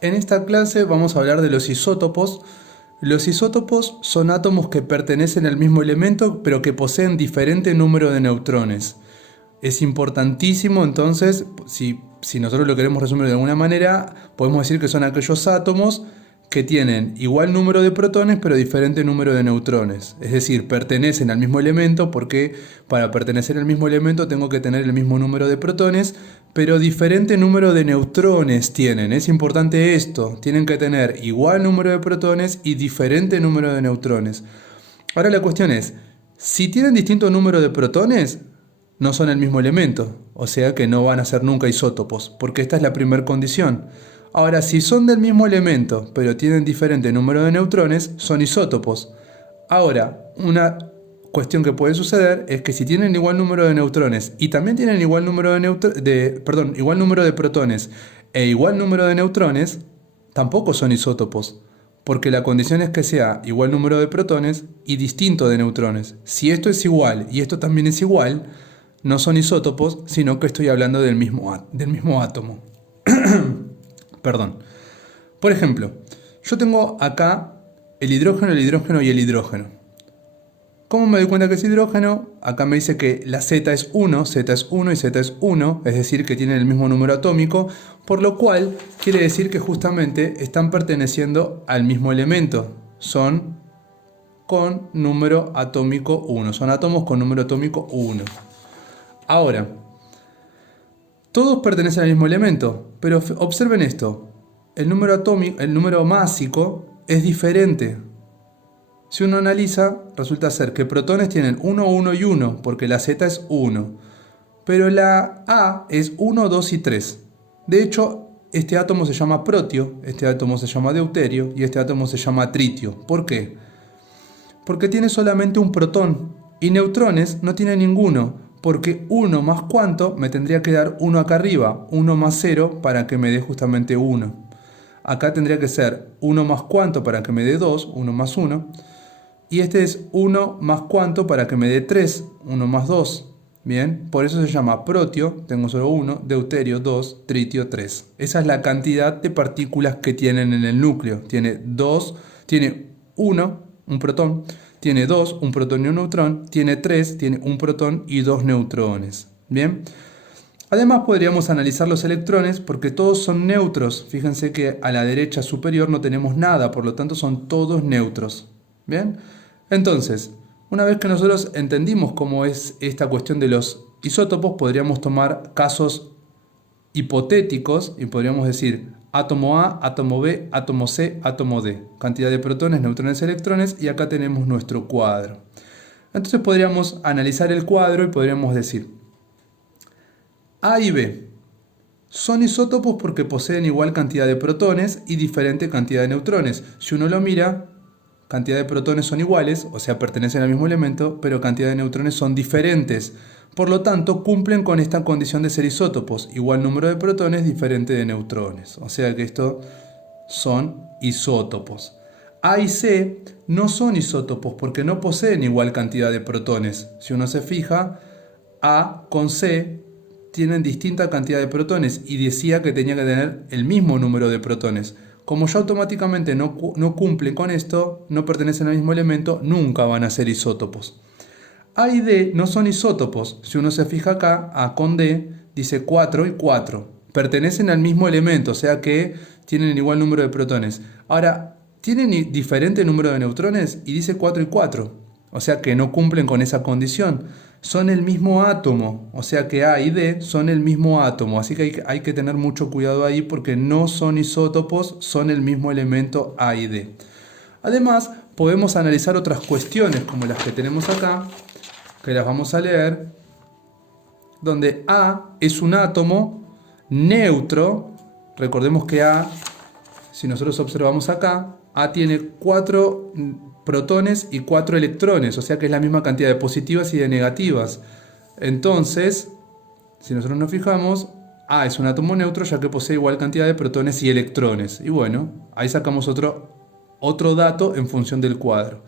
En esta clase vamos a hablar de los isótopos. Los isótopos son átomos que pertenecen al mismo elemento pero que poseen diferente número de neutrones. Es importantísimo entonces, si nosotros lo queremos resumir de alguna manera, podemos decir que son aquellos átomos que tienen igual número de protones pero diferente número de neutrones. Es decir, pertenecen al mismo elemento porque para pertenecer al mismo elemento tengo que tener el mismo número de protones pero diferente número de neutrones tienen. Es importante esto, tienen que tener igual número de protones y diferente número de neutrones. Ahora la cuestión es, si tienen distinto número de protones, no son el mismo elemento, o sea que no van a ser nunca isótopos, porque esta es la primera condición. Ahora, si son del mismo elemento, pero tienen diferente número de neutrones, son isótopos. Ahora, una cuestión que puede suceder es que si tienen igual número de neutrones y también tienen igual número igual número de protones e igual número de neutrones, tampoco son isótopos, porque la condición es que sea igual número de protones y distinto de neutrones. Si esto es igual y esto también es igual, no son isótopos, sino que estoy hablando del mismo átomo. Perdón. Por ejemplo, yo tengo acá el hidrógeno y el hidrógeno. ¿Cómo me doy cuenta que es hidrógeno? Acá me dice que la Z es 1 y Z es 1, es decir, que tienen el mismo número atómico, por lo cual quiere decir que justamente están perteneciendo al mismo elemento. Son con número atómico 1, son átomos con número atómico 1. Ahora, todos pertenecen al mismo elemento, pero observen esto, el número másico es diferente. Si uno analiza, resulta ser que protones tienen 1, 1 y 1, porque la Z es 1, pero la A es 1, 2 y 3. De hecho, este átomo se llama protio, este átomo se llama deuterio y este átomo se llama tritio. ¿Por qué? Porque tiene solamente un protón y neutrones no tiene ninguno. Porque 1 más cuánto me tendría que dar 1 acá arriba, 1 más 0 para que me dé justamente 1. Acá tendría que ser 1 más cuánto para que me dé 2, 1 más 1. Y este es 1 más cuánto para que me dé 3, 1 más 2. Bien, por eso se llama protio, tengo solo 1, deuterio 2, tritio 3. Esa es la cantidad de partículas que tienen en el núcleo. Tiene 1, un protón. Tiene 2, un protón y un neutrón. Tiene 3, tiene un protón y 2 neutrones. Bien. Además podríamos analizar los electrones porque todos son neutros. Fíjense que a la derecha superior no tenemos nada, por lo tanto son todos neutros. Bien. Entonces, una vez que nosotros entendimos cómo es esta cuestión de los isótopos, podríamos tomar casos hipotéticos y podríamos decir átomo A, átomo B, átomo C, átomo D. Cantidad de protones, neutrones, electrones y acá tenemos nuestro cuadro. Entonces podríamos analizar el cuadro y podríamos decir A y B son isótopos porque poseen igual cantidad de protones y diferente cantidad de neutrones. Si uno lo mira, cantidad de protones son iguales, o sea, pertenecen al mismo elemento, pero cantidad de neutrones son diferentes. Por lo tanto, cumplen con esta condición de ser isótopos, igual número de protones, diferente de neutrones. O sea que estos son isótopos. A y C no son isótopos porque no poseen igual cantidad de protones. Si uno se fija, A con C tienen distinta cantidad de protones y decía que tenía que tener el mismo número de protones. Como ya automáticamente no cumplen con esto, no pertenecen al mismo elemento, nunca van a ser isótopos. A y D no son isótopos. Si uno se fija acá, A con D dice 4 y 4. Pertenecen al mismo elemento, o sea que tienen el igual número de protones. Ahora, tienen diferente número de neutrones y dice 4 y 4. O sea que no cumplen con esa condición. Son el mismo átomo, o sea que A y D son el mismo átomo. Así que hay que tener mucho cuidado ahí porque no son isótopos, son el mismo elemento A y D. Además, podemos analizar otras cuestiones como las que tenemos acá, que las vamos a leer, donde A es un átomo neutro. Recordemos que A, si nosotros observamos acá, A tiene 4 protones y 4 electrones, o sea que es la misma cantidad de positivas y de negativas. Entonces, si nosotros nos fijamos, A es un átomo neutro ya que posee igual cantidad de protones y electrones. Y bueno, ahí sacamos otro dato en función del cuadro.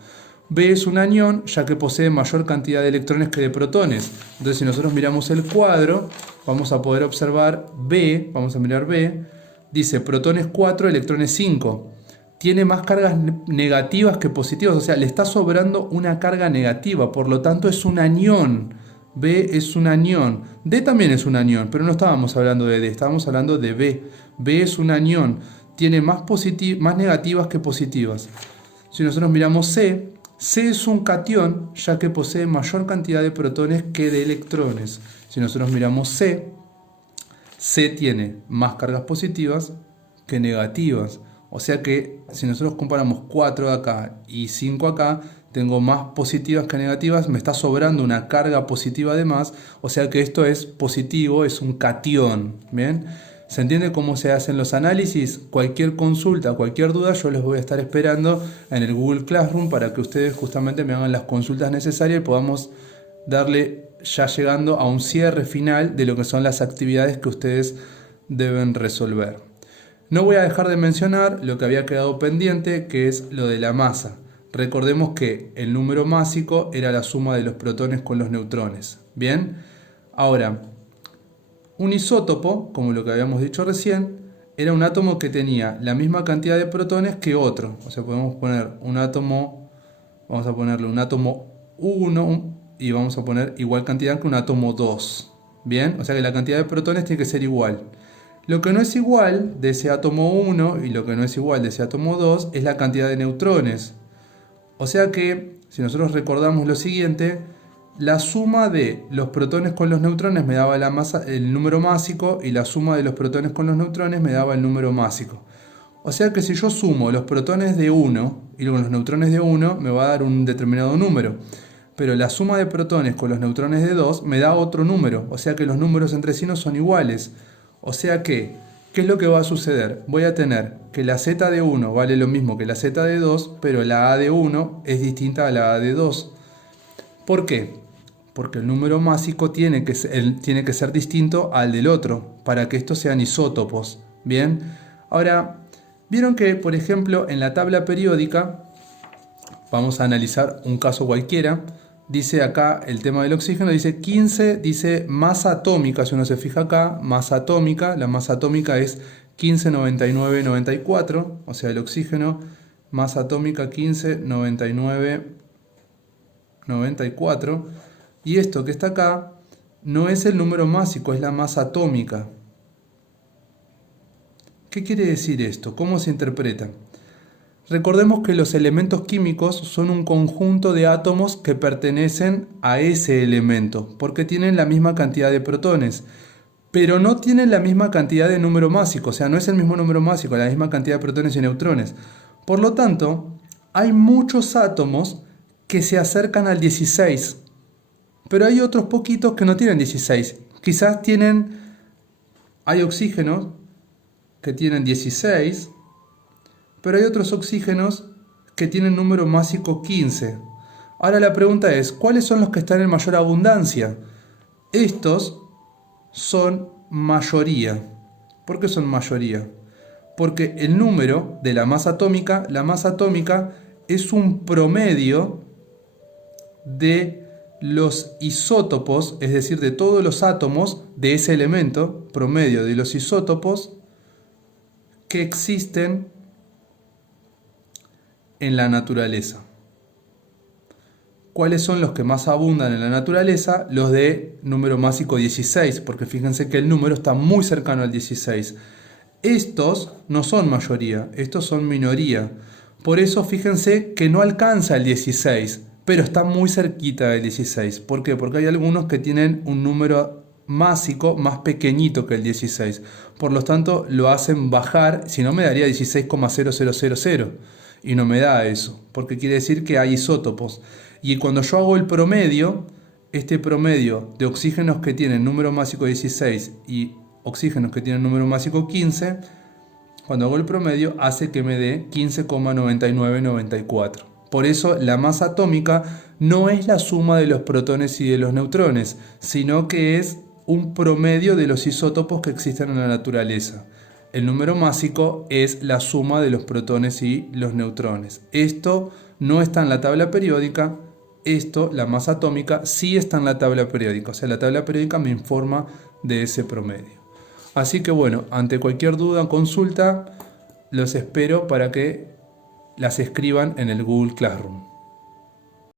B es un anión ya que posee mayor cantidad de electrones que de protones. Entonces si nosotros miramos el cuadro, vamos a poder observar B, vamos a mirar B, dice protones 4, electrones 5. Tiene más cargas negativas que positivas, o sea, le está sobrando una carga negativa, por lo tanto es un anión. B es un anión. D también es un anión, pero no estábamos hablando de D, estábamos hablando de B. B es un anión, tiene más negativas que positivas. Si nosotros miramos C, C es un catión, ya que posee mayor cantidad de protones que de electrones. Si nosotros miramos C, C tiene más cargas positivas que negativas. O sea que si nosotros comparamos 4 de acá y 5 acá, tengo más positivas que negativas, me está sobrando una carga positiva de más, o sea que esto es positivo, es un catión. ¿Bien? ¿Se entiende cómo se hacen los análisis? Cualquier consulta, cualquier duda, yo les voy a estar esperando en el Google Classroom para que ustedes justamente me hagan las consultas necesarias y podamos darle ya llegando a un cierre final de lo que son las actividades que ustedes deben resolver. No voy a dejar de mencionar lo que había quedado pendiente, que es lo de la masa. Recordemos que el número másico era la suma de los protones con los neutrones. ¿Bien? Ahora, un isótopo, como lo que habíamos dicho recién, era un átomo que tenía la misma cantidad de protones que otro. O sea, podemos poner un átomo, vamos a ponerle un átomo 1 y vamos a poner igual cantidad que un átomo 2. ¿Bien? O sea que la cantidad de protones tiene que ser igual. Lo que no es igual de ese átomo 1 y lo que no es igual de ese átomo 2 es la cantidad de neutrones. O sea que, si nosotros recordamos lo siguiente, la suma de los protones con los neutrones me daba el número másico y la suma de los protones con los neutrones me daba el número másico. O sea que si yo sumo los protones de 1 y los neutrones de 1 me va a dar un determinado número. Pero la suma de protones con los neutrones de 2 me da otro número. O sea que los números entre sí no son iguales. O sea que, ¿qué es lo que va a suceder? Voy a tener que la z de 1 vale lo mismo que la z de 2, pero la a de 1 es distinta a la a de 2. ¿Por qué? Porque el número másico tiene que ser distinto al del otro, para que estos sean isótopos. ¿Bien? Ahora, vieron que, por ejemplo, en la tabla periódica, vamos a analizar un caso cualquiera. Dice acá el tema del oxígeno, dice 15, dice masa atómica, si uno se fija acá, masa atómica, la masa atómica es 159994, o sea el oxígeno, masa atómica 159994, y esto que está acá no es el número másico, es la masa atómica. ¿Qué quiere decir esto? ¿Cómo se interpreta? Recordemos que los elementos químicos son un conjunto de átomos que pertenecen a ese elemento, porque tienen la misma cantidad de protones, pero no tienen la misma cantidad de número másico, o sea, no es el mismo número másico, la misma cantidad de protones y neutrones. Por lo tanto, hay muchos átomos que se acercan al 16, pero hay otros poquitos que no tienen 16. Quizás hay oxígenos que tienen 16, pero hay otros oxígenos que tienen número másico 15. Ahora la pregunta es, ¿cuáles son los que están en mayor abundancia? Estos son mayoría. ¿Por qué son mayoría? Porque el número de la masa atómica es un promedio de los isótopos, es decir, de todos los átomos de ese elemento, promedio de los isótopos que existen en la naturaleza. ¿Cuáles son los que más abundan en la naturaleza? Los de número másico 16, porque fíjense que el número está muy cercano al 16. Estos no son mayoría, estos son minoría. Por eso fíjense que no alcanza el 16, pero está muy cerquita del 16. ¿Por qué? Porque hay algunos que tienen un número másico más pequeñito que el 16. Por lo tanto, lo hacen bajar, si no me daría 16,0000. Y no me da eso, porque quiere decir que hay isótopos. Y cuando yo hago el promedio, este promedio de oxígenos que tienen número másico 16 y oxígenos que tienen número másico 15, cuando hago el promedio hace que me dé 15,9994. Por eso la masa atómica no es la suma de los protones y de los neutrones, sino que es un promedio de los isótopos que existen en la naturaleza. El número másico es la suma de los protones y los neutrones. Esto no está en la tabla periódica, la masa atómica, sí está en la tabla periódica. O sea, la tabla periódica me informa de ese promedio. Así que bueno, ante cualquier duda o consulta, los espero para que las escriban en el Google Classroom.